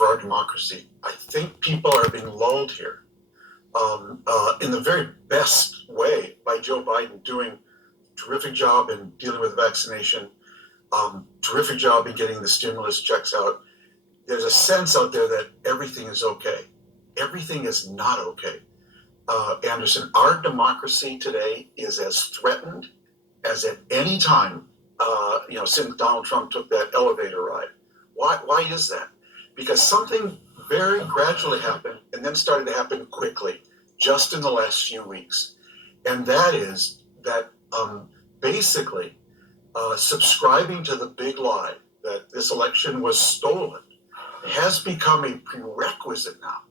for our democracy. I think people are being lulled here in the very best way by Joe Biden doing a terrific job in dealing with vaccination, terrific job in getting the stimulus checks out. There's a sense out there that everything is okay. Everything is not okay. Anderson, our democracy today is as threatened as at any time, since Donald Trump took that elevator ride. Why is that? Because something very gradually happened and then started to happen quickly, just in the last few weeks. And that is that basically subscribing to the big lie that this election was stolen has become a prerequisite now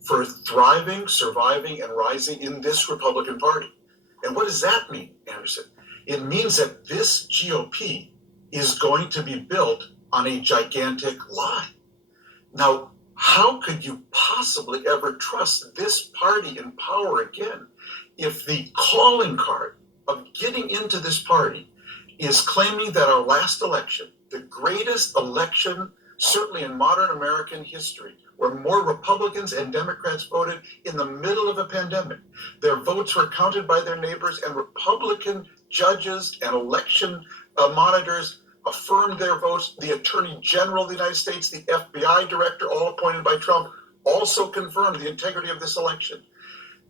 for thriving, surviving, and rising in this Republican Party. And what does that mean, Anderson? It means that this GOP is going to be built on a gigantic lie. Now, how could you possibly ever trust this party in power again if the calling card of getting into this party is claiming that our last election, the greatest election certainly in modern American history, where more Republicans and Democrats voted in the middle of a pandemic. Their votes were counted by their neighbors, and Republican judges and election monitors affirmed their votes. The Attorney General of the United States, the FBI director, all appointed by Trump, also confirmed the integrity of this election.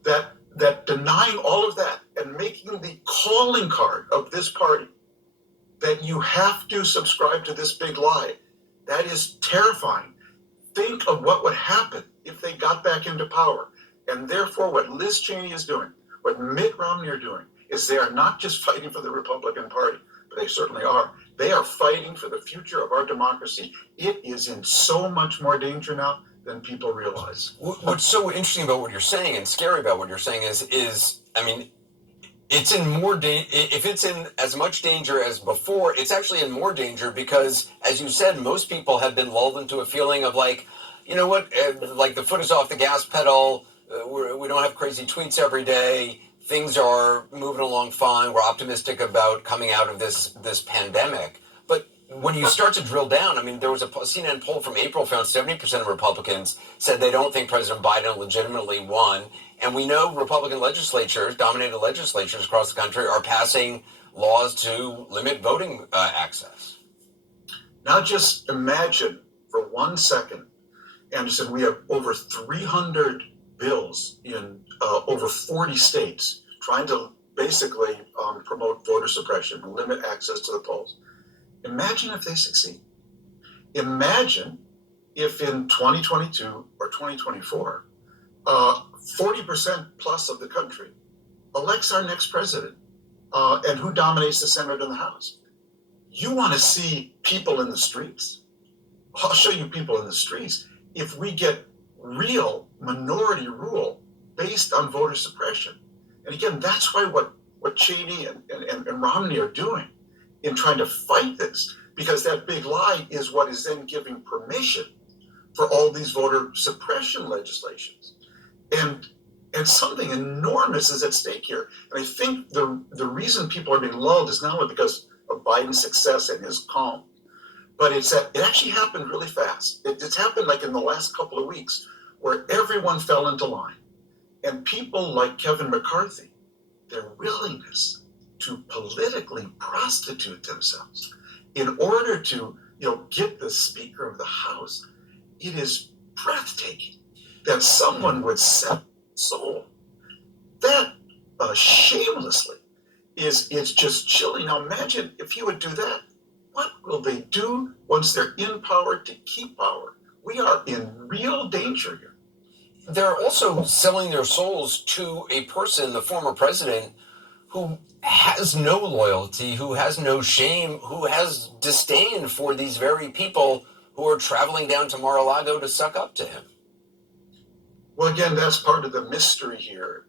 That denying all of that and making the calling card of this party that you have to subscribe to this big lie, that is terrifying. Think of what would happen if they got back into power. And therefore, what Liz Cheney is doing, what Mitt Romney are doing, is they are not just fighting for the Republican Party, but they certainly are. They are fighting for the future of our democracy. It is in so much more danger now than people realize. What's so interesting about what you're saying and scary about what you're saying is it's in more if it's in as much danger as before, it's actually in more danger because, as you said, most people have been lulled into a feeling of like, you know what, like the foot is off the gas pedal. We don't have crazy tweets every day. Things are moving along fine. We're optimistic about coming out of this pandemic. But when you start to drill down, there was a CNN poll from April found 70% of Republicans said they don't think President Biden legitimately won. And we know Republican legislatures, dominated legislatures across the country, are passing laws to limit voting access. Now just imagine for 1 second, Anderson, we have over 300 bills in over 40 states trying to basically promote voter suppression and limit access to the polls. Imagine if they succeed. Imagine if in 2022 or 2024, 40% plus of the country elects our next president and who dominates the Senate and the House. You want to see people in the streets? I'll show you people in the streets. If we get real minority rule based on voter suppression. And again, that's why what Cheney and Romney are doing in trying to fight this, because that big lie is what is then giving permission for all these voter suppression legislations. And something enormous is at stake here. And I think the reason people are being lulled is not only because of Biden's success and his calm, but it's that it actually happened really fast. It's happened like in the last couple of weeks where everyone fell into line. And people like Kevin McCarthy, their willingness to politically prostitute themselves in order to get the Speaker of the House, it is breathtaking that someone would sell soul that shamelessly it's just chilling. Now imagine if he would do that. What will they do once they're in power to keep power? We are in real danger here. They're also selling their souls to a person, the former president, who has no loyalty, who has no shame, who has disdain for these very people who are traveling down to Mar-a-Lago to suck up to him. Well, again, that's part of the mystery here,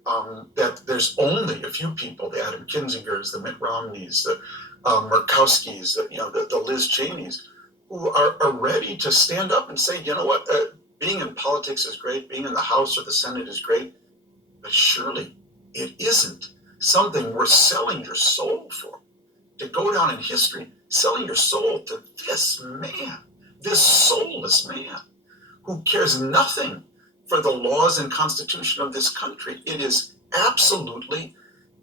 that there's only a few people, the Adam Kinzingers, the Mitt Romneys, the Murkowskis, the Liz Cheneys, who are ready to stand up and say, you know what, being in politics is great, being in the House or the Senate is great, but surely it isn't something worth selling your soul for. To go down in history, selling your soul to this man, this soulless man, who cares nothing for the laws and constitution of this country. It is absolutely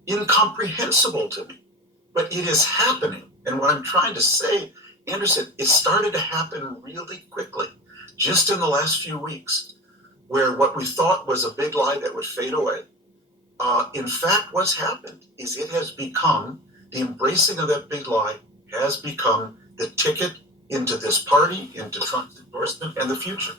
incomprehensible to me, but it is happening. And what I'm trying to say, Anderson, it started to happen really quickly, just in the last few weeks, where what we thought was a big lie that would fade away. In fact, what's happened is it has become, the embracing of that big lie has become the ticket into this party, into Trump's endorsement, and the future.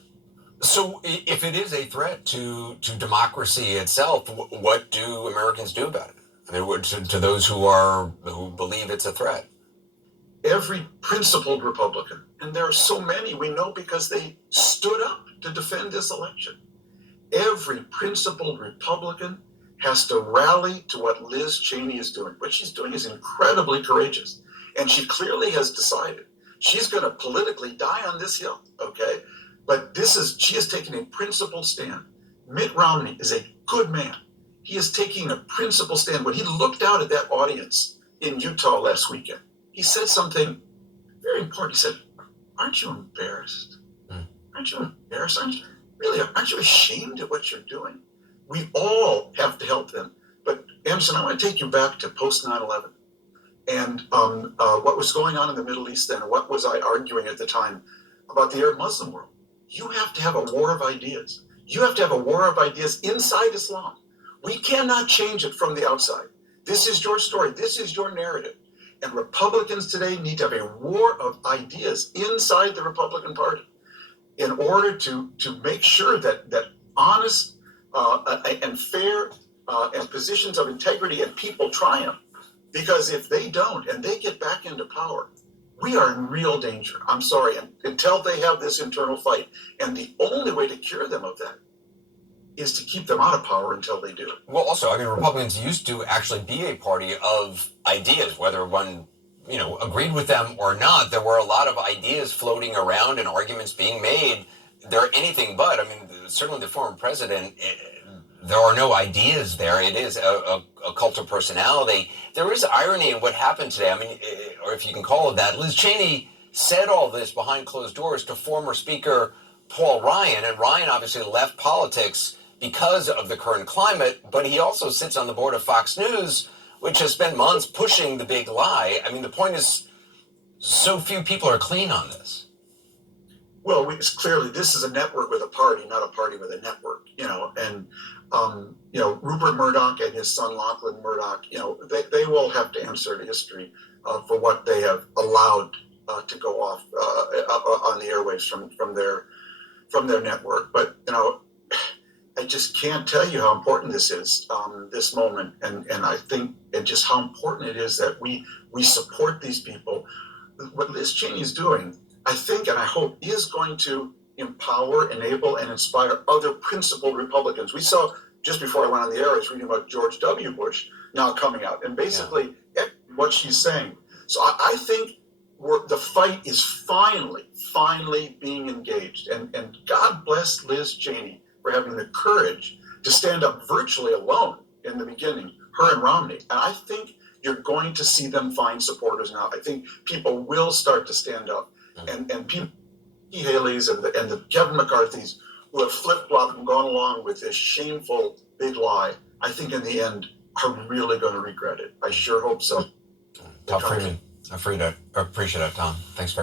So, if it is a threat to democracy itself, what do Americans do about it? I mean, to those who believe it's a threat. Every principled Republican, and there are so many we know because they stood up to defend this election. Every principled Republican has to rally to what Liz Cheney is doing. What she's doing is incredibly courageous, and she clearly has decided she's going to politically die on this hill. Okay. But she is taking a principled stand. Mitt Romney is a good man. He is taking a principled stand. When he looked out at that audience in Utah last weekend, he said something very important. He said, "Aren't you embarrassed? Aren't you embarrassed? Aren't you ashamed of what you're doing?" We all have to help them. But Emerson, I want to take you back to post 9/11 and what was going on in the Middle East then, and what was I arguing at the time about the Arab Muslim world. You have to have a war of ideas. You have to have a war of ideas inside Islam. We cannot change it from the outside. This is your story. This is your narrative. And Republicans today need to have a war of ideas inside the Republican Party in order to make sure that honest and fair and positions of integrity and people triumph. Because if they don't and they get back into power, we are in real danger. I'm sorry, until they have this internal fight. And the only way to cure them of that is to keep them out of power until they do. Well, also, I mean, Republicans used to actually be a party of ideas, whether one, agreed with them or not. There were a lot of ideas floating around and arguments being made. They're anything but. I mean, certainly the former president, there are no ideas there. It is a cult of personality. There is irony in what happened today. I mean, or if you can call it that. Liz Cheney said all this behind closed doors to former Speaker Paul Ryan, and Ryan obviously left politics because of the current climate, but he also sits on the board of Fox News, which has spent months pushing the big lie. I mean, the point is, so few people are clean on this. Well, clearly this is a network with a party, not a party with a network, and Rupert Murdoch and his son Lachlan Murdoch, they will have to answer to history for what they have allowed to go off on the airwaves from their network. But I just can't tell you how important this is, this moment, and I think and just how important it is that we support these people. What Liz Cheney is doing, I think, and I hope, is going to empower, enable, and inspire other principled Republicans. We saw, just before I went on the air, I was reading about George W. Bush now coming out, and basically what she's saying. So I think the fight is finally being engaged. And God bless Liz Cheney for having the courage to stand up virtually alone in the beginning, her and Romney. And I think you're going to see them find supporters now. I think people will start to stand up. And people, Haley's and the Kevin McCarthy's, who have flip-flopped and gone along with this shameful big lie, I think in the end are really going to regret it. I sure hope so. Tom Friedman, I appreciate it, Tom. Thanks very much.